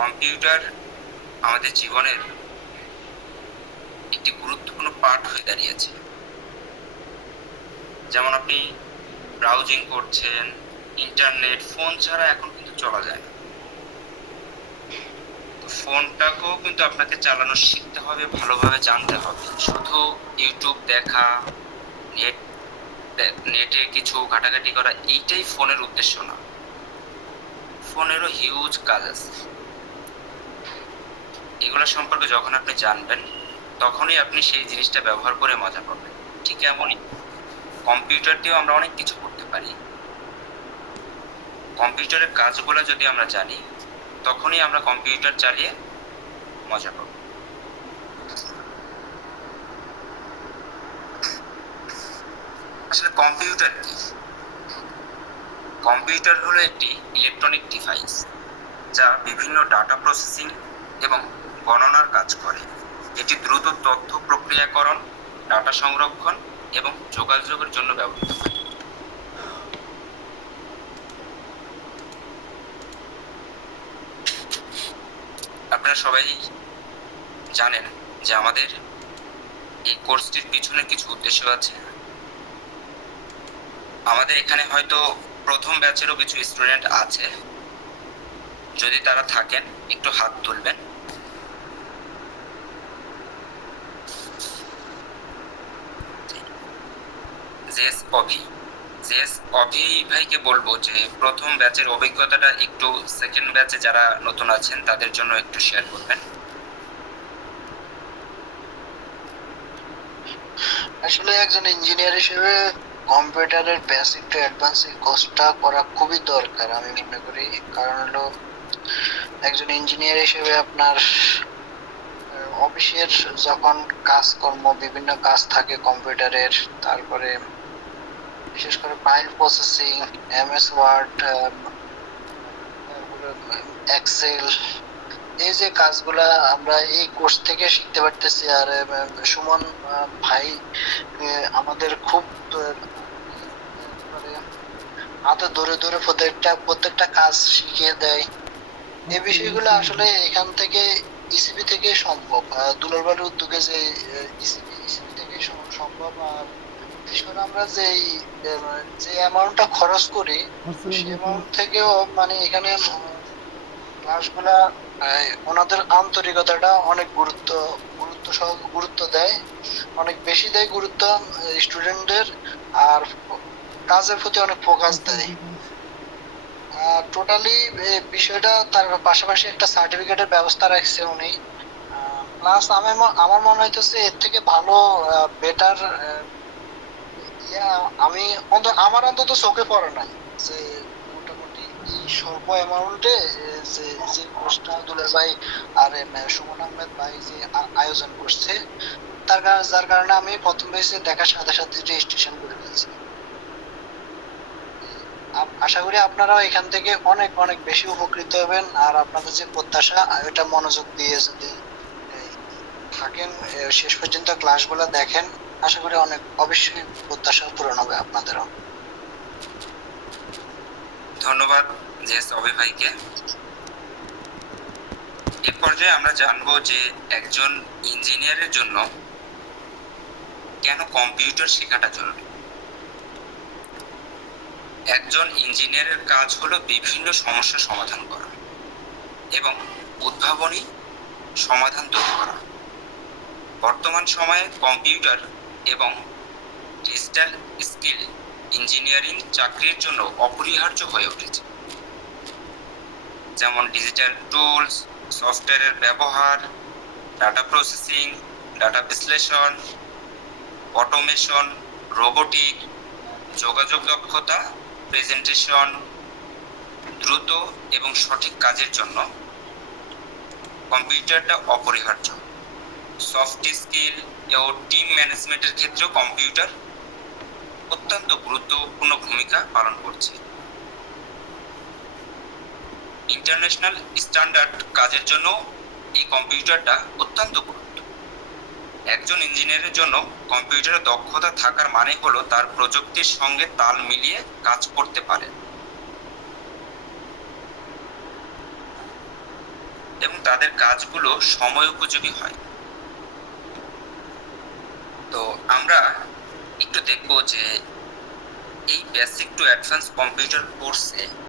Computer আমাদের জীবনের একটি গুরুত্বপূর্ণ পার্ট হয়ে দাঁড়িয়েছে। যেমন আপনি ব্রাউজিং করছেন ইন্টারনেট ফোন ছাড়া এখন কিন্তু চলা যায় না। ফোনটাকেও কিন্তু আপনাকে চালানো শিখতে হবে, ভালোভাবে জানতে হবে। শুধু ইউটিউব দেখা নেট নেটে কিছু ঘাটাঘাটি করা, এইটাই ফোনের উদ্দেশ্য না। ফোনেরও হিউজ কাজ আছে। এগুলো সম্পর্কে যখন আপনি জানবেন, তখনই আপনি সেই জিনিসটা ব্যবহার করে মজা পাবেন। ঠিক এমনই কম্পিউটার দিয়েও আমরা অনেক কিছু করতে পারি। কম্পিউটারের কাজগুলো যদি আমরা জানি, তখনই আমরা কম্পিউটার চালিয়ে মজা পাবো। আসলে কম্পিউটার কি? কম্পিউটার হলো একটি ইলেকট্রনিক ডিভাইস যা বিভিন্ন ডাটা প্রসেসিং এবং গণনার কাজ করে। এটি দ্রুত তথ্য প্রক্রিয়াকরণ, ডাটা সংরক্ষণ এবং যোগাযোগের জন্য ব্যবহৃত হয়। আপনারা সবাই জানেন যে আমাদের এই কোর্সটির পিছনে কিছু উদ্দেশ্য আছে। আমাদের এখানে হয়তো প্রথম ব্যাচেরও কিছু স্টুডেন্ট আছে। যদি তারা থাকেন, একটু হাত তুলবেন। জেস অভি। জেস অভি ভাইকে বলব যে, প্রথম ব্যাচের অভিজ্ঞতাটা একটু সেকেন্ড ব্যাচে যারা নতুন আছেন, তাদের জন্য একটু শেয়ার করবেন। আসলে একজন ইঞ্জিনিয়ার হিসেবে কম্পিউটারের বেসিক টু অ্যাডভান্স এই কোর্সটা করা খুবই দরকার, আমি মনে করি। কারণ হলো, একজন ইঞ্জিনিয়ার হিসেবে আপনার অফিসের যখন কাজকর্ম, বিভিন্ন কাজ থাকে কম্পিউটারের তারপরে বিশেষ করে file processing MS Word Excel এই যে কাজগুলা আমরা এই কোর্স থেকে শিখতে পারতেছি আর সুমন ভাই আমাদের খুব মানে হাতে ধরে ধরে প্রত্যেকটা প্রত্যেকটা কাজ শিখিয়ে দেয়। এই বিষয়গুলো আসলে এখান থেকে ইসিবি থেকে সম্ভব। দুলালবাড়ির উদ্যোগে যে ইসিবি ইসিবি থেকে সম্ভব আর আমরা যে যে অ্যামাউন্টটা খরচ করি সেই অ্যামাউন্ট থেকেও মানে এখানে ক্লাসগুলা ওনাদের আন্তরিকতাটা অনেক গুরুত্ব গুরুত্ব সহ গুরুত্ব দেয়। অনেক বেশি দেয় গুরুত্ব স্টুডেন্টদের আর কাজের প্রতি অনেক ফোকাস দেয়। টোটালি বিষয়টা তার পাশাপাশি একটা সার্টিফিকেটের ব্যবস্থা রাখছে উনি। প্লাস আমি ম- আমার মনে হইতেছে এর থেকে ভালো বেটার আমি আমার অন্তত চোখে পড়ে নাই যে মোটামুটি এই স্বল্প অ্যামাউন্টে যে যে কোর্সটা দুলাল ভাই আর সুমন আহমেদ ভাই যে আয়োজন করছে, তার যার কারণে আমি প্রথম বেসে দেখার সাথে সাথে রেজিস্ট্রেশন করে ফেলছি। আশা করি আপনারাও এখান থেকে অনেক অনেক বেশি উপকৃত হবেন আর আপনাদের যে প্রত্যাশা এটা মনোযোগ দিয়ে যদি থাকেন শেষ পর্যন্ত ক্লাসগুলো দেখেন আশা করি অনেক, অবশ্যই প্রত্যাশা পূরণ হবে আপনাদেরও। ধন্যবাদ জেস অভি ভাইকে। এ পর্যায়ে আমরা জানব যে একজন ইঞ্জিনিয়ারের জন্য কেন কম্পিউটার শেখাটা জরুরি? একজন ইঞ্জিনিয়ারের কাজ হলো বিভিন্ন সমস্যা সমাধান করা এবং উদ্ভাবনী সমাধান তৈরি করা। বর্তমান সময়ে কম্পিউটার এবং ডিজিটাল স্কিল ইঞ্জিনিয়ারিং চাকরির জন্য অপরিহার্য হয়ে উঠেছে। যেমন ডিজিটাল টুলস, সফটওয়্যারের ব্যবহার, ডাটা প্রসেসিং, ডাটা বিশ্লেষণ, অটোমেশন, রোবোটিক, যোগাযোগ দক্ষতা, প্রেজেন্টেশন, দ্রুত এবং সঠিক কাজের জন্য কম্পিউটারটা অপরিহার্য। সফট স্কিল ও টিম ম্যানেজমেন্টের ক্ষেত্রেও কম্পিউটার অত্যন্ত গুরুত্বপূর্ণ ভূমিকা পালন করছে। ইন্টারন্যাশনাল স্ট্যান্ডার্ড কাজের জন্য এই কম্পিউটারটা অত্যন্ত গুরুত্ব। একজন ইঞ্জিনিয়ারের জন্য কম্পিউটারে দক্ষতা থাকার মানে হলো তার প্রযুক্তির সঙ্গে তাল মিলিয়ে কাজ করতে পারে। এবং তাদের কাজগুলো সময় উপযোগী হয়। তো আমরা একটু দেখব যে এই বেসিক টু অ্যাডভান্স কম্পিউটার কোর্সে